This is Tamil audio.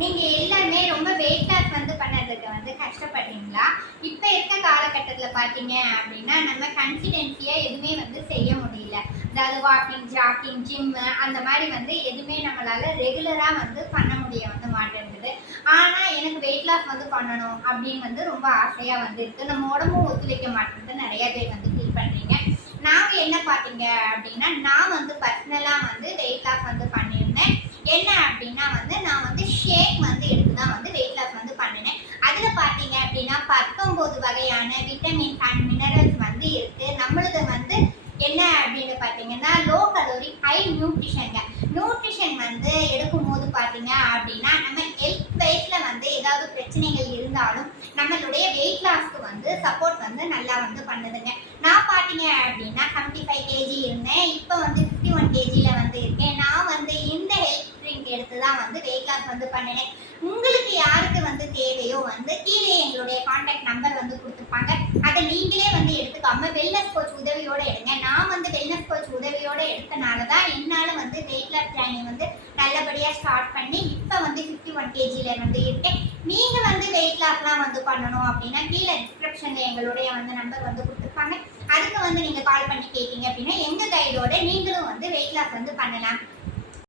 நீங்க எல்லாருமே ரொம்ப வெயிட் லாஸ் பண்ணதுக்கு கஷ்டப்படுறீங்களா? இப்ப இருக்க காலகட்டத்துல பாத்தீங்க அப்படின்னா நம்ம கன்சிஸ்டன்சியா எதுவுமே செய்ய முடியல. அதாவது வாக்கிங், ஜாக்கிங், ஜிம் அந்த மாதிரி எதுவுமே நம்மளால ரெகுலரா பண்ண முடிய மாட்டேங்குது. ஆனா எனக்கு வெயிட் லாஸ் பண்ணணும் அப்படின்னு ரொம்ப ஆசையா இருக்கு. நம்ம உடம்பும் ஒத்துழைக்க மாட்டேங்குது. நிறைய பேர் ஃபீல் பண்றீங்க. நாங்க என்ன பாத்தீங்க அப்படின்னா நான் பர்சனலா வெயிட் லாஸ் பண்ணியிருந்தேன். என்ன அப்படின்னா நான் ஷேக் எடுத்து தான் வெயிட் லாஸ் பண்ணினேன். அதுல பாத்தீங்க அப்படின்னா 19 வகையான விட்டமின்ஸ் அண்ட் மினரல்ஸ் இருக்கு. நம்மளுக்கு என்ன அப்படின்னு பாத்தீங்கன்னா லோ கலோரி ஹை நியூட்ரிஷன்ங்க. நியூட்ரிஷன் எடுக்கும் போது பாத்தீங்க அப்படின்னா நம்ம ஹெல்த் வைஸ்ல ஏதாவது பிரச்சனைகள் இருந்தாலும் நம்மளுடைய வெயிட் லாஸ்க்கு சப்போர்ட் நல்லா பண்ணுதுங்க. நான் பாத்தீங்க அப்படின்னா 75 kg இருந்தேன். இப்போ 51 kgல இருக்கேன். நான் இந்த ஹெல்த் ட்ரிங்க் எடுத்து தான் வெயிட் லாஸ் பண்ணினேன். உங்களுக்கு யாருக்கு தேவையோ கீழே எங்களுடைய கான்டாக்ட் நம்பர் கொடுத்துருப்பாங்க. அதை நீங்களே எடுத்துக்காம வெல்னஸ் கோச் உதவியோட எடுங்க. நான் வெல்னஸ் கோச் உதவியோட எடுத்தனால தான் என்னால வெயிட் லாஸ் ஜர்னி நல்லபடியா ஸ்டார்ட் பண்ணி இப்போ 51 kgல இருக்கேன். நீங்க வெயிட் லாஸ்லாம் பண்ணணும் அப்படின்னா கீழே டிஸ்கிரிப்ஷன்ல எங்களுடைய நம்பர் கொடுத்துருப்பாங்க. அதுக்கு நீங்க கால் பண்ணி கேட்டீங்க அப்படின்னா எங்க கைடோட நீங்களும் வெயிட் லாஸ் பண்ணலாம்.